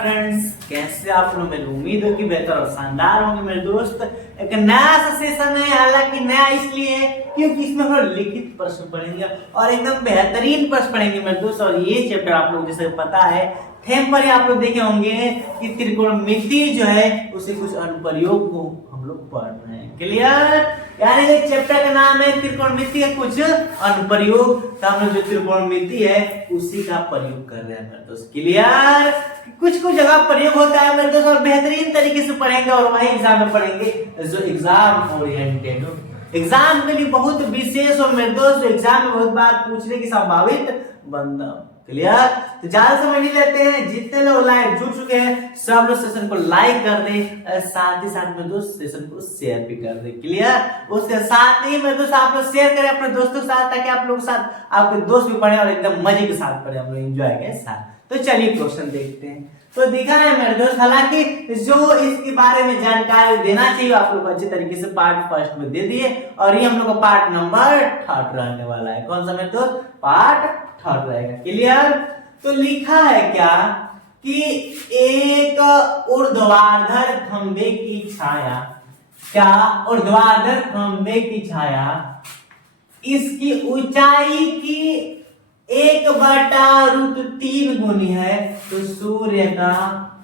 Friends, कैसे आप लोग? मेरी उम्मीद है कि बेहतर और शानदार होंगे मेरे दोस्त। एक नया सा सेशन है, हालांकि नया इसलिए है क्योंकि इसमें हम लोग लिखित प्रश्न पढ़ेंगे और एकदम बेहतरीन प्रश्न पढ़ेंगे मेरे दोस्त। और ये चैप्टर आप लोग जैसे पता है थेम पर ही आप लोग देखे होंगे कि त्रिकोणमिति जो है उसे कुछ अनुप्रयोग को हम लोग पढ़ रहे हैं। क्लियर? यानी कि चैप्टर का नाम है त्रिकोणमिति के कुछ अनुप्रयोग। तो हम लोग जो त्रिकोणमिति है उसी का प्रयोग कर रहे हैं मेरे दोस्त। क्लियर? कुछ कुछ जगह प्रयोग होता है मेरे दोस्त और बेहतरीन तरीके से पढ़ेंगे और वही एग्जाम में पढ़ेंगे जो एग्जाम ओरिएंटेड हो, एग्जाम के लिए बहुत विशेष हो मेरे दोस्त, एग्जाम में बहुत बार पूछने की संभावित बनता। क्लियर? तो ज्यादा समय नहीं लेते हैं, जितने लोग लाइव जुड़ चुके हैं सब लोग सेशन को लाइक कर दे, साथ ही साथ में दोस्त सेशन को शेयर भी कर दे। क्लियर? उसके साथ ही मेरे दोस्त आप लोग शेयर करें अपने दोस्तों के साथ ताकि आप लोग के साथ आपके दोस्त भी पढ़े और एकदम मजे के साथ पढ़े, हम लोग एंजॉय के साथ। तो चलिए क्वेश्चन देखते हैं। तो दिखा है मेरे दोस्त, हालांकि जो इसके बारे में जानकारी देना चाहिए आप लोग अच्छे तरीके से पार्ट फर्स्ट में दे दिए और ये हम लोग का पार्ट नंबर 3 रहने वाला है। कौन सा मेरे दोस्त? पार्ट 3 रहेगा। क्लियर? तो लिखा है क्या कि एक ऊर्ध्वाधर खंबे की छाया, क्या ऊर्ध्वाधर खंबे की छाया इसकी ऊंचाई की 1/√3 गुनी है तो सूर्य का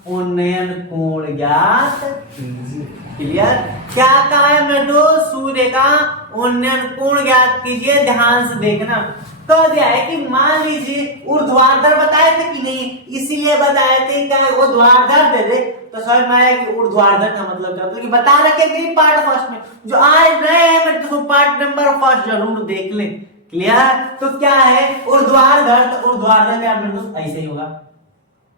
उन्नयन कोण ज्ञात कीजिए। क्लियर? क्या कहा है मेरे दोस्त? सूर्य का उन्नयन कोण ज्ञात कीजिए। ध्यान से देखना। तो दिया है कि मान लीजिए ऊर्ध्वाधर बताए थे कि नहीं, इसीलिए बताए थे क्या ऊर्ध्वाधर दे दे तो समझ में आया कि ऊर्ध्वाधर का मतलब क्या, तो बता रखे कि पार्ट फर्स्ट में जो आज नए हैं मैं तो पार्ट नंबर फर्स्ट जरूर देख लें। क्लियर? तो क्या है ऊर्ध्वाधर? तो ऊर्ध्वाधर क्या मेरे दोस्त ऐसे ही होगा।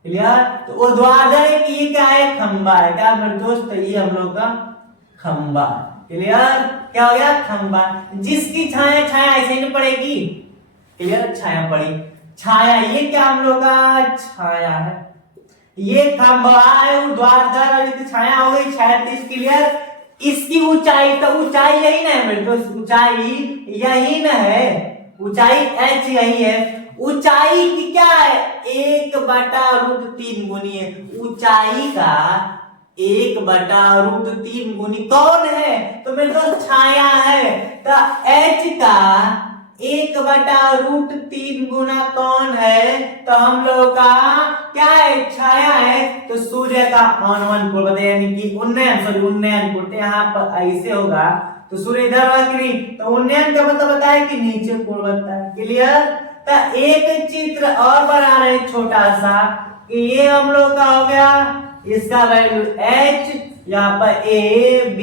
क्लियर? तो ऊर्ध्वाधर ये क्या है? खंबा है। क्या मेरे दोस्त? ये हम लोग का खंबा। क्लियर? क्या हो गया? खंबा। जिसकी छाया ऐसे ही नहीं पड़ेगी। क्लियर? छाया पड़ी। छाया ये क्या हम लोग का छाया है, ये खंबा है ऊर्ध्वाधर और इसकी छाया हो गई 36। क्लियर? इसकी ऊंचाई, तो ऊंचाई यही ना है मेरे दोस्त, ऊंचाई यही ना है, ऊंचाई h यही है। ऊंचाई की क्या है? 1/√3 गुनी है। ऊंचाई का 1/√3 गुनी कौन है? तो मेरे दोस्त छाया है। तो h का 1/√3 गुना कौन है? तो हम लोग का क्या है? छाया है। तो सूर्य का आनवन कोण बताइए, यानी कि उन्नयन कोण यहाँ पर ऐसे होगा तो सूर्य इधर होगा कि नहीं, तो उन्नयन का मतलब बताया कि नीचे कोण बनता है। क्लियर? तो एक चित्र और बना रहे छोटा सा कि ये हम लोग का हो गया, इसका वैल्यू h, यहाँ पर a b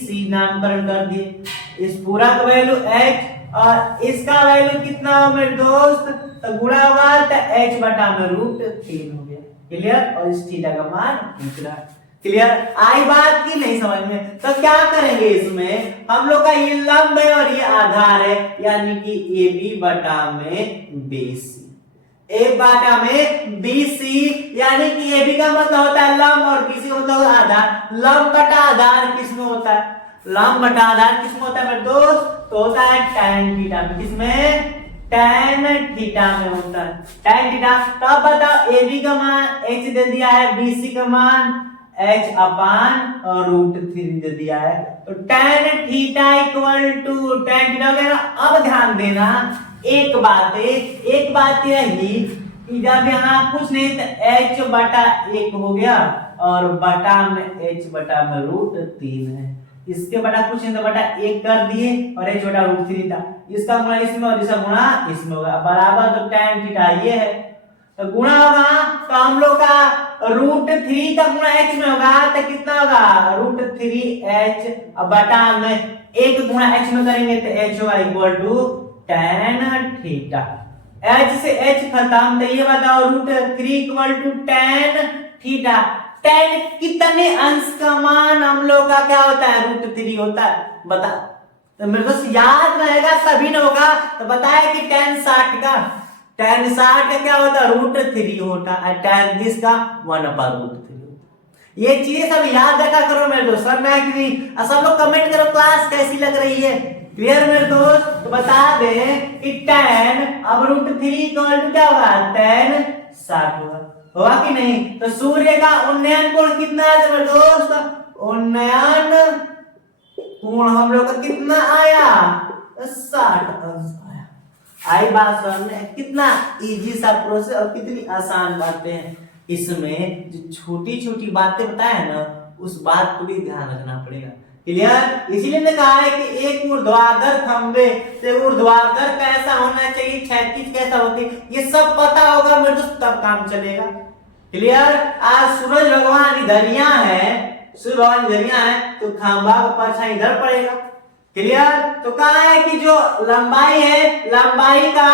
c नामकरण कर दिए, इस पूरा का वैल्यू h और इसका वैल्यू कितना हो मेरे दोस्त? तो गुणा होगा तो h/√3 हो गया। क्लियर? और इस थीटा का मान निकला। क्लियर? आई बात की नहीं समझ में? तो क्या करेंगे इसमें, हम लोग का ये लंब है और ये आधार है, यानी कि AB/BC, A/BC, यानी कि AB का मतलब होता है लंब और BC का मतलब होता है आधार। लंब बटा आधार किसमें होता है? लंब बटा आधार किसमें होता है मेरे दोस्त? तो होता है tan थीटा में। किसमें? tan थीटा में होता है। tan theta. तो अब बताओ AB का मान h दे दिया है, BC का मान h/√3 दे दिया है, तो tan theta equal to tan theta वगैरह। अब ध्यान देना एक बात यही कि जब यहाँ कुछ नहीं तो h/1 हो गया और बटा में h/√3 है, इसके बटा कुछ नहीं तो बटा 1 कर दिए और h/√3 था, इसका गुणा इसमें और इसका गुणा इसमें होगा बराबर, तो tan थीटा ये है तो गुणा होगा, तो हम लोग का √3 का गुणा h में होगा तो कितना होगा? √3h अब बटा में 1 गुणा h में करेंगे तो h होगा equal to tan theta. h से h खत्म, तो ये बताओ √3 equal to tan theta. tan कितने अंश का मान हम लोग का क्या होता है? √3 होता है। बता, तो मेरे को याद रहेगा सभी ने होगा। तो बताया कि tan 60 का क्या होता है? √3 होता है। tan 30 का 1/√3। ये चीजें सब याद रखा करो मेरे दोस्त, सब मैं कि नहीं। सब लोग कमेंट करो क्लास कैसी लग रही है। क्लियर मेरे दोस्त? तो बता दे कि tan अब √3 इक्वल टू क्या होगा? tan 60 होगा। हुआ कि नहीं? तो सूर्य का उन्नयन कोण कितना है मेरे दोस्त? उन्नयन कोण हम लोग का कितना आया? 60 आया। आई बात समझ में? कितना इजी सा प्रोसेस और कितनी आसान बातें हैं। इसमें जो छोटी छोटी बातें बताए ना, उस बात को भी ध्यान रखना पड़ेगा। क्लियर? इसीलिए ने कहा है कि एक ऊर्ध्वाधर खंबे से ऊर्ध्वाधर कैसा होना चाहिए, क्षैतिज कैसा होती है, ये सब पता होगा मेरे दोस्त, तब काम चलेगा। क्लियर? आज सूरज भगवान इधर है, सूर्य भगवान इधर है, तो खंबा का परछाई इधर पड़ेगा। क्लियर? तो कहा है कि जो लंबाई है, लंबाई का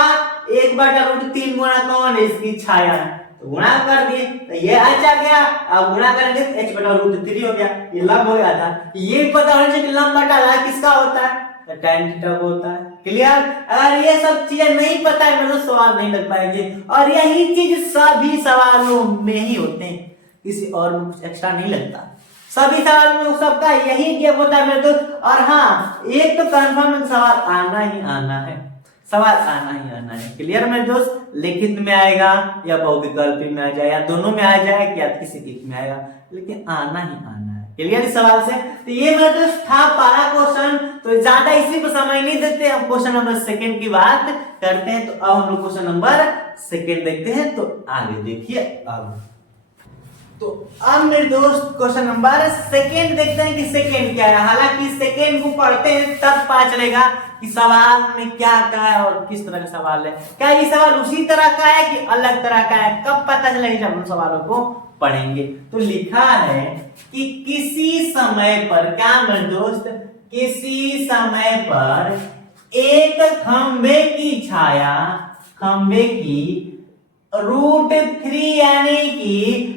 1/√3 गुणा कौन है? इसकी छाया है, तो गुणा कर दिए, तो ये h आ गया। अब गुणा करेंगे तो h/√3 हो गया, ये लंब हो जाता है। ये पता होना चाहिए कि लंब बटा लाभ किसका होता है? तो tan थीटा को होता है। क्लियर? अगर ये सब चीजें नहीं पता है मतलब सवाल नहीं लग पाएंगे, और यही चीज सभी सवालों में ही होते हैं, किसी और में कुछ एक्स्ट्रा नहीं लगता। सभी सवाल में सबका यही गेम होता है मेरे दोस्त। और हाँ, एक तो कंफर्म सवाल आना ही आना है, सवाल आना ही आना है। क्लियर मेरे दोस्त? लिखित में आएगा या बहुविकल्पी में आ जाए या दोनों में आ जाए या किसी एक में आएगा, लेकिन आना ही आना है। क्लियर इस सवाल से? तो ये मेरे दोस्त था पहला क्वेश्चन। तो ज्यादा इसी पर समय नहीं देते, हम क्वेश्चन नंबर 2 की बात करते हैं। तो अब हम लोग क्वेश्चन नंबर 2 देखते हैं। तो आगे देखिए। अब तो अब मेरे दोस्त क्वेश्चन नंबर 2 देखते हैं कि सेकंड क्या है। हालांकि सेकंड को पढ़ते हैं तब पता चलेगा कि सवाल में क्या कहा है और किस तरह का सवाल है। क्या ये सवाल उसी तरह का है कि अलग तरह का है, कब पता चलेगा जब हम सवालों को पढ़ेंगे। तो लिखा है कि किसी समय पर, क्या मेरे दोस्त, किसी समय पर एक खंबे की छाया, खंबे की √3 यानी कि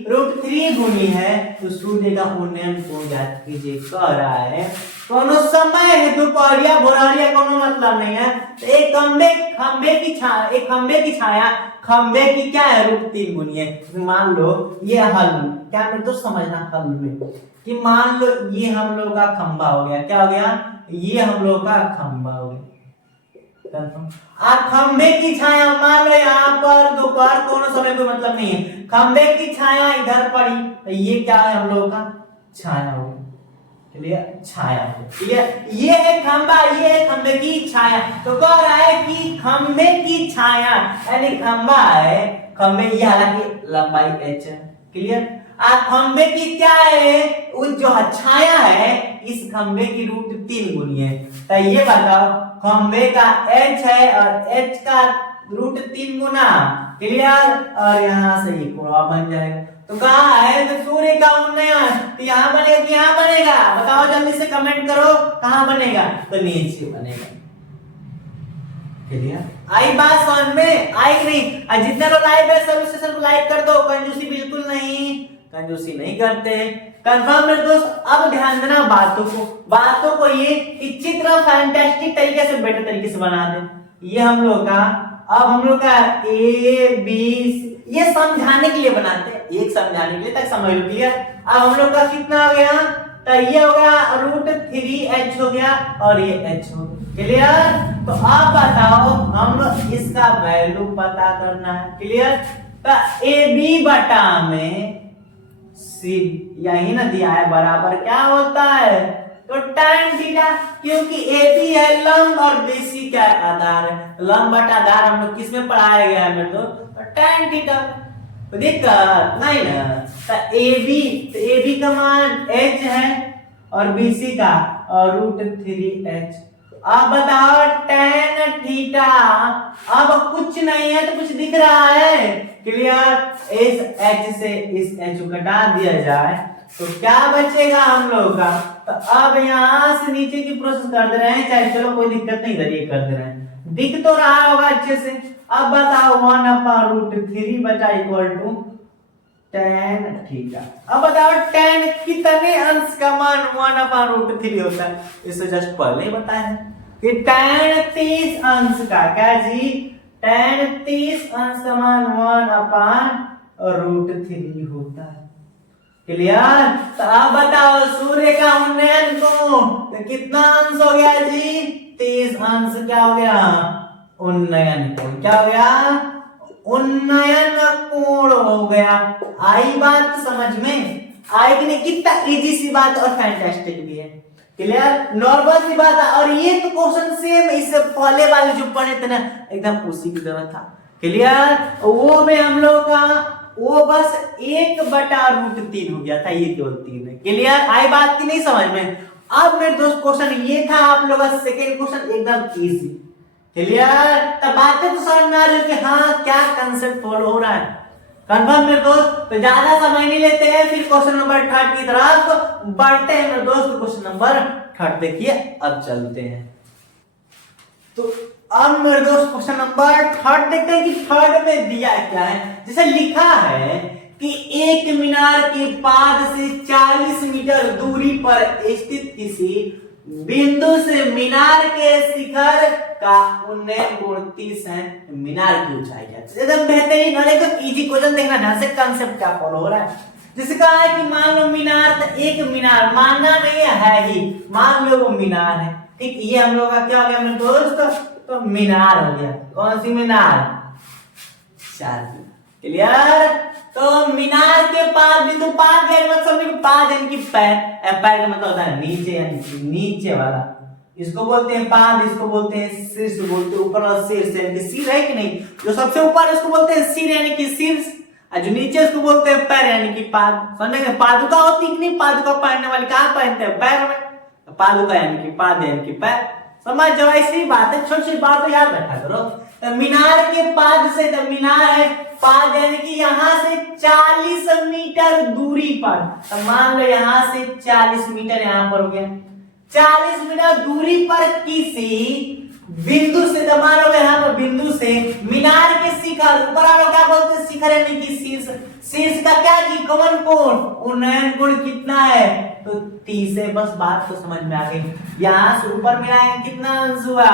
√3 गुनी है, तो सूर्य का उन्नयन को ज्ञात कीजिए कह रहा है। कोनो समय है, दोपहरिया भोरहरिया कोनो मतलब नहीं है। तो एक खंबे की छाया, एक खंबे की छाया, खंबे की क्या है? √3 गुनी है। मान लो ये हल, क्या मैं तो समझना हल में कि मान लो ये हम लोग का खंबा हो गया, क्या हो गया? ये हम लोग का खंबा हो गया। खंबे की छाया मान लो यहाँ पर दोपहर कोनो समय कोई मतलब नहीं है, खंबे की छाया इधर पड़ी, तो ये क्या है? हम लोग का छाया हो गया। छाया हो गया। ये है खंबा, ये है खंबे की छाया। तो कह रहा है कि खंबे की छाया यानी खंबा है, खंबे ये हालांकि लंबाई h है। क्लियर? खंबे की क्या है? वो जो छाया है इस खंबे की √3 गुनी है। तो ये बताओ, खंबे का h है और h का √3 गुना। क्लियर? और यहाँ से ये कोण बन जाएगा। तो कहा है तो सूर्य का उन्नयन, तो यहाँ बनेगा कि यहाँ बनेगा? बताओ जल्दी से कमेंट करो, कहाँ बनेगा? तो नीचे बनेगा। क्लियर? आई बात समझ में? आई नहीं? जितने लोग लाइव है सब सेशन को लाइक कर दो, कंजूसी बिल्कुल नहीं, कंजूसी नहीं करते। कंफर्म मेरे दोस्त? अब ध्यान देना बातों को ये कि चित्र फैंटास्टिक तरीके से, बेटर तरीके से बना दे। ये हम लोग का, अब हम लोग का ए बी, ये समझाने के लिए बनाते हैं, एक समझाने के लिए तक समझ लो। क्लियर? अब हम लोग का कितना हो गया? तो ये हो गया √3h हो गया और ये h हो गया। क्लियर? तो अब बताओ हम लोग इसका वैल्यू पता करना है। क्लियर? तो AB बटा में C यही ना दिया है, बराबर क्या होता है? तो tan थीटा, क्योंकि AB है लंब और BC क्या है? आधार है। लंब बटा आधार हम लोग किस में पढ़ाया गया है मेरे दोस्त? tan theta. तो दिक्कत नहीं ना? तो AB का मान h है और BC का √3h। अब बताओ tan थीटा, अब कुछ नहीं है तो कुछ दिख रहा है। क्लियर? इस h से इस h को घटा दिया जाए तो क्या बचेगा हम लोग का? तो अब यहाँ से नीचे की प्रोसेस कर दे रहे हैं, चाहे चलो कोई दिक्कत नहीं, इधर ये कर दे रहे हैं, दिख तो रहा होगा अच्छे से। अब बताओ 1/√3 बचा इक्वल टू tan थीटा। अब बताओ tan कितने अंश का मान 1/√3 होता है? इससे जस्ट पहले ही बताया है कि tan 30 अंश का, क्या जी? tan 30 अंश का मान 1/√3 होता है। क्लियर? तो अब बताओ सूर्य का उन्नयन कोण तो कितना अंश हो गया जी? 30 अंश क्या हो गया? उन्नयन कोण क्या हो गया? उन्नयन कोण हो गया। आई बात समझ में? आई कि नहीं? कितना इजी सी बात और फैंटास्टिक भी है। क्लियर? नॉर्मल सी बात है। और ये तो क्वेश्चन सेम इससे पहले वाले जो पढ़े थे ना, एकदम उसी की तरह था। क्लियर? वो में हम लोग का वो बस 1/√3 हो गया था, ये केवल 3 है। क्लियर? आई बात की नहीं समझ में? अब मेरे दोस्त क्वेश्चन ये था आप लोग का सेकेंड क्वेश्चन एकदम इजी। क्लियर? तब बातें तो समझ में आ रही है कि हाँ क्या कंसेप्ट फॉलो हो रहा है। कंफर्म मेरे दोस्त? तो ज्यादा समय नहीं लेते हैं, फिर क्वेश्चन नंबर 3 की तरफ बढ़ते हैं मेरे दोस्त। क्वेश्चन नंबर 3 देखिए, अब चलते हैं। तो अब मेरे दोस्त क्वेश्चन नंबर 3 देखते हैं कि 3 में दिया क्या है। जैसे लिखा है कि एक मीनार के पाद से 40 मीटर दूरी पर स्थित किसी बिंदु से मीनार के शिखर का उन्नयन गुण 30 है। मीनार की ऊंचाई क्या है? एकदम बेहतरीन और एकदम इजी क्वेश्चन देखना ध्यान से, कंसेप्ट क्या फॉलो हो रहा है। जैसे कहा है कि मान लो मीनार, तो एक मीनार मानना नहीं है ही, मान लो वो मीनार है। ठीक, ये हम लोग का क्या हो गया मेरे दोस्त? तो मीनार हो गया। कौन सी मीनार? चारमीनार। क्लियर? तो मीनार के पाद बिंदु, पाद मतलब समझ, पाद यानी कि पैर, पैर का मतलब होता है नीचे, यानी कि नीचे वाला, इसको बोलते हैं पाद, इसको बोलते हैं शीर्ष, बोलते हैं ऊपर वाला शीर्ष, यानी कि सिर है कि नहीं, जो सबसे ऊपर इसको बोलते हैं सिर यानी कि शीर्ष, और जो नीचे उसको बोलते हैं पैर यानी कि पाद। समझेंगे? पादुका होती कि नहीं? पादुका पहनने वाले कहाँ पहनते हैं? पैर में। पादुका यानी कि पाद यानी कि पैर। समझ जाओ, ऐसी बात है, छोटी छोटी बात तो याद रखा करो। तो मीनार के पाद से, तो मीनार है पाद यानी कि यहाँ से 40 मीटर दूरी पर, तो मान लो यहाँ से 40 मीटर यहाँ पर हो गया। 40 मीटर दूरी पर किसी बिंदु से, तो मान लो यहाँ पर बिंदु से मीनार के शिखर, ऊपर वालों क्या बोलते हैं? शिखर यानी कि शीर्ष। शीर्ष का क्या जी? कवन कोण, उन्नयन गुण कितना है? तो 30 है। बस बात तो समझ में आ गई। यहाँ से ऊपर मिलाएंगे कितना अंश हुआ?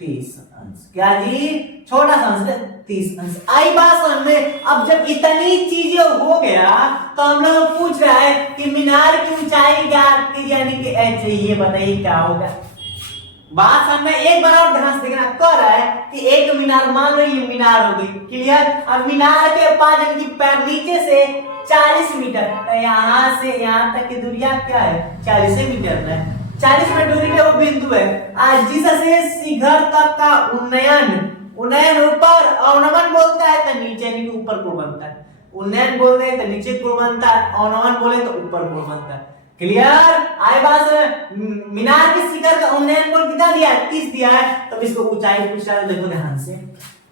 30 अंश। क्या जी? छोटा सा अंश, 30 अंश। आई बात समझ में? अब जब इतनी चीजें हो गया तो हम लोग पूछ रहा है कि मीनार की ऊंचाई ज्ञात कीजिए, यानी कि h। ये बताइए क्या होगा? बात समझ में? एक बार और ध्यान से देखना। कह रहा है कि एक मीनार, मान लो ये मीनार हो गई। क्लियर? अब मीनार के पास यानी कि पैर नीचे से 40 मीटर, तो यहाँ से यहाँ तक की दूरिया क्या है? 40 मीटर है। 40 मीटर दूरी पे वो बिंदु है, आज जिससे शिखर तक का उन्नयन, उन्नयन ऊपर, अवनमन बोलता है तो नीचे यानी कि ऊपर कोण बनता है। उन्नयन बोलते हैं तो नीचे कोण बनता है, अवनमन बोले तो ऊपर कोण बनता है। क्लियर? आए बात? मीनार के शिखर का उन्नयन कोण कितना दिया है? 30 दिया है। तो इसको ऊंचाई पूछ रहा है, देखो ध्यान से।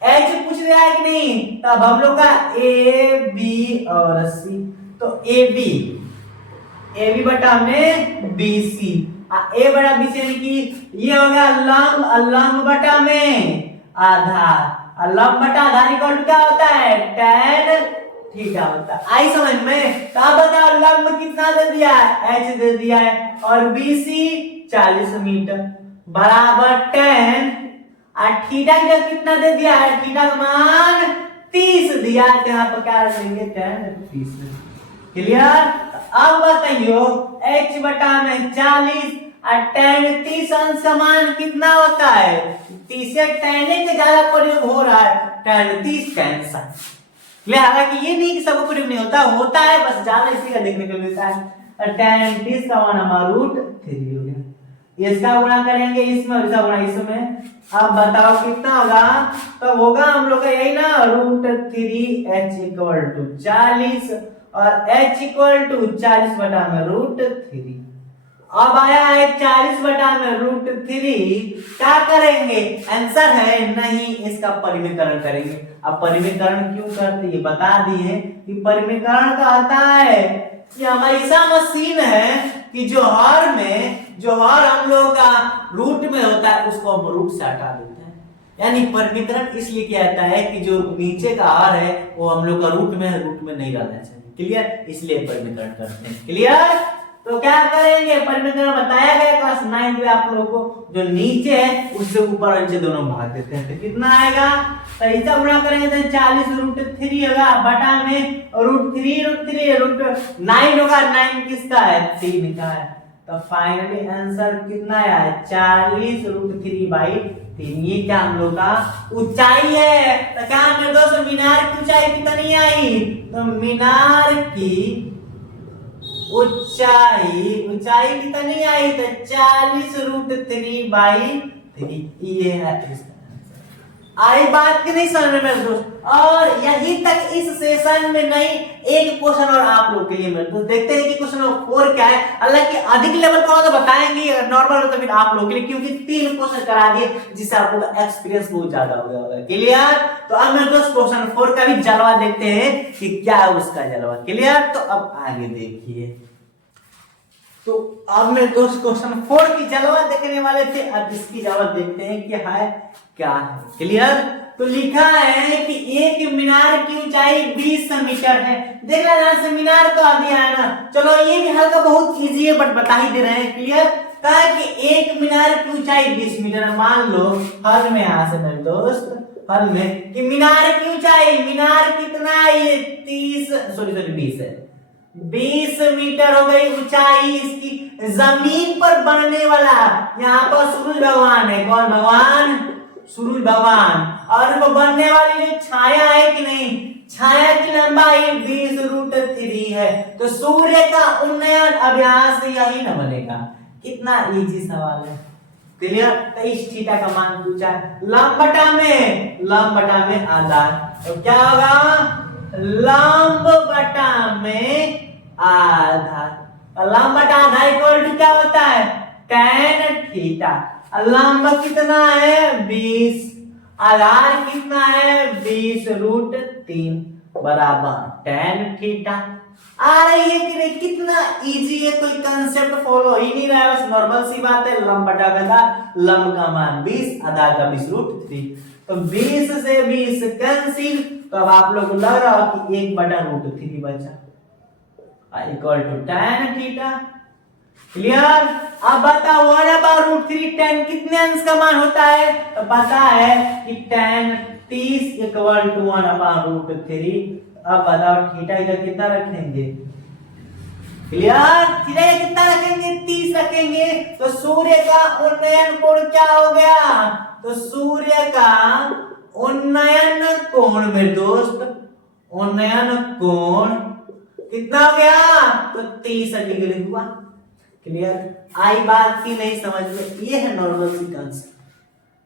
एच पूछ रहा है कि नहीं? तब हम लोग का ए बी और सी, तो ए बी बटा में बी सी, ए बटा बी सी यानी कि ये हो गया लंब, लंब बटा में आधार, लंब बटा आधार इक्वल टू क्या होता है? tan थीटा होता है। आई समझ में? तो अब बताओ लंब कितना दे दिया है? h दे दिया है, और बीसी 40 मीटर बराबर tan, और थीटा का कितना दे दिया है? थीटा का मान 30 दिया है। यहाँ पर क्या रखेंगे? tan 30। क्लियर? अब बताइयो h बटा में 40 और tan 30 अंश का मान कितना होता है? 30 से tan के ज्यादा प्रयोग हो रहा है, tan 30 tan 60। हालांकि ये नहीं कि सबको प्रयोग नहीं होता, होता है, बस ज्यादा इसी का देखने को मिलता है। और tan 30 का मान हमारा √3 हो गया। इसका गुणा करेंगे इसमें और इसका गुणा इसमें, अब बताओ कितना होगा? तो होगा हम लोग का यही ना, √3h इक्वल टू 40 और h इक्वल टू 40 बटा में √3। अब आया है 40 बटा में √3, क्या करेंगे? आंसर है नहीं, इसका परिमीकरण करेंगे। अब परिमीकरण क्यों करते ये बता दिए कि परिमीकरण का आता है कि हमारी ऐसा मशीन है कि जो हर हम लोग का रूट में होता है उसको हम रूट से हटा देते हैं। यानी परिमीकरण इसलिए किया जाता है कि जो नीचे का हर है वो हम लोग का रूट में है, रूट में नहीं रहना चाहिए। क्लियर? इसलिए परिमीकरण करते हैं। क्लियर? तो क्या करेंगे? परिमीकरण बताया गया क्लास 9 में आप लोगों को, जो नीचे है उससे ऊपर और नीचे दोनों भाग देते हैं, तो कितना आएगा? तो इसका गुणा करेंगे तो 40 √3 होगा बटा में √9 होगा। 9 किसका है? 3 का है। तो फाइनली आंसर कितना आया? 40 √3/3 3। ये क्या हम लोग का ऊंचाई है। तो क्या मेरे दोस्त मीनार की ऊंचाई कितनी आई? तो मीनार की ऊंचाई कितनी आई? तो 40√3/3। ये है इसका आई बात की नहीं समझ में मेरे दोस्त। और यही तक इस सेशन में नहीं, एक क्वेश्चन और आप लोग के लिए मेरे दोस्त। देखते हैं कि क्वेश्चन 4 क्या है। हालांकि अधिक लेवल का तो बताएंगे, अगर नॉर्मल हो तो फिर आप लोग के लिए, क्योंकि 3 क्वेश्चन करा दिए जिससे आप लोग का एक्सपीरियंस बहुत ज्यादा हो गया होगा। क्लियर? तो अब मेरे दोस्त क्वेश्चन 4 का भी जलवा देखते हैं कि क्या है उसका जलवा। क्लियर? तो अब आगे देखिए। तो अब मेरे दोस्त क्वेश्चन 4 की जलवा देखने वाले थे, अब इसकी जवाब देखते हैं कि है क्या है। क्लियर? तो लिखा है कि एक मीनार की ऊंचाई 20 मीटर है। देख रहे हैं से मीनार तो आ दिया है ना। चलो ये भी हल्का बहुत इजी है, बट बता ही दे रहे हैं। क्लियर? कहा कि एक मीनार की ऊंचाई 20 मीटर है। मान लो हल में यहां से मेरे दोस्त, हल में कि मीनार की ऊंचाई, मीनार कितना है? ये 20 है। 20 मीटर हो गई ऊंचाई इसकी। जमीन पर बनने वाला, यहाँ पर सूरज भगवान है। कौन भगवान? सूरज भगवान। और वो बनने वाली जो छाया है कि नहीं, छाया की लंबाई 20√3 है। तो सूर्य का उन्नयन अब यहां से यही ना बनेगा। कितना इजी सवाल है। क्लियर? तो इस थीटा का मान पूछा है। लंब बटा में आधार, तो क्या होगा? लंब बटा में आधार। लंब बटा आधार इक्वल टू क्या होता है? tan theta. लंब कितना है? 20। आधार कितना है? 20√3 बराबर tan थीटा। आ रही है कि नहीं? कितना इजी है, कोई कंसेप्ट फॉलो ही नहीं रहा है, बस नॉर्मल सी बात है। लंब बटा आधार, लंब का मान 20, आधार का 20√3। तो 20 से 20 कैंसिल, तो अब आप लोग को लग रहा हो कि 1/√3 बचा, equal to tan theta. Clear? अब बताओ 1/√3 tan कितने अंश का मान होता है? तो पता है कि tan 30 इक्वल टू 1/√3। अब बताओ थीटा इधर कितना रखेंगे? क्लियर? थीटा कितना रखेंगे? 30 रखेंगे। तो सूर्य का उन्नयन कोण क्या हो गया? तो सूर्य का उन्नयन कोण मेरे दोस्त, उन्नयन कोण कितना हो गया? तो 30 डिग्री हुआ। क्लियर? आई बात की नहीं समझ में? ये है नॉर्मल सी कंसेप्ट।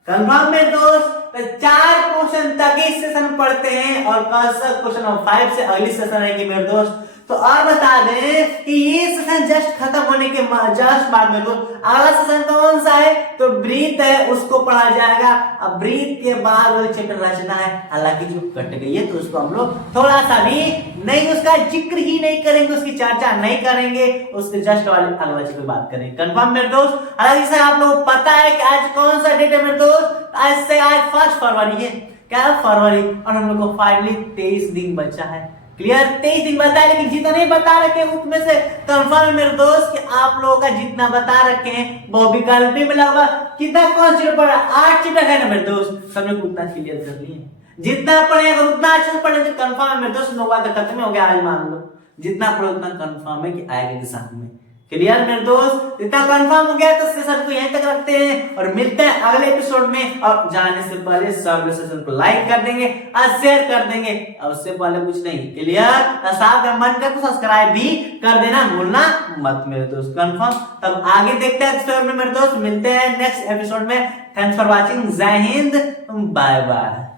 कंफर्म में दोस्त? तो 4 क्वेश्चन तक इस सेशन पढ़ते हैं, और कल से क्वेश्चन 5 से अगली सेशन रहेगी मेरे दोस्त। तो और बता दें कि ये सेशन जस्ट खत्म होने के जस्ट बाद में अगला सेशन कौन सा है? तो ब्रीथ है, उसको पढ़ा जाएगा। अब ब्रीथ के बाद वाले चैप्टर रचना है, हालांकि जो कट गई है तो उसको हम लोग थोड़ा सा भी नहीं, उसका जिक्र ही नहीं करेंगे, उसकी चर्चा नहीं करेंगे, उसके जस्ट वाले अगला चैप्टर बात करेंगे। कंफर्म मेरे दोस्त? हालांकि सर आप लोग पता है कि आज कौन सा डेट है मेरे दोस्त? आज से आज 1 फरवरी है। क्या फरवरी? और हम लोग को फाइनली 23 दिन बचा है। क्लियर? 23 दिन बता है, लेकिन जितना नहीं बता रखे उसमें से कंफर्म है मेरे दोस्त कि आप लोगों का जितना बता रखे हैं वो विकल्प भी मिला होगा। कितना कौन चैप्टर पढ़ा? 8 चैप्टर है ना मेरे दोस्त, सबने उतना क्लियर कर लिए। जितना पढ़े अगर उतना अच्छे से पढ़े तो कंफर्म है मेरे दोस्त, 9 बार खत्म हो गया। आज मान लो जितना पढ़े उतना कंफर्म है कि आएगा एग्जाम में। क्लियर मेरे दोस्त? इतना कंफर्म हो गया तो सेशन को यहीं तक रखते हैं और मिलते हैं अगले एपिसोड में। और जाने से पहले सब सेशन को लाइक कर देंगे और शेयर कर देंगे, और उससे पहले कुछ नहीं। क्लियर? साथ में मन कर तो सब्सक्राइब भी कर देना भूलना मत मेरे दोस्त। कंफर्म? तब आगे देखते हैं एपिसोड में मेरे दोस्त, मिलते हैं नेक्स्ट एपिसोड में। Thanks for watching. जय हिंद, बाय बाय।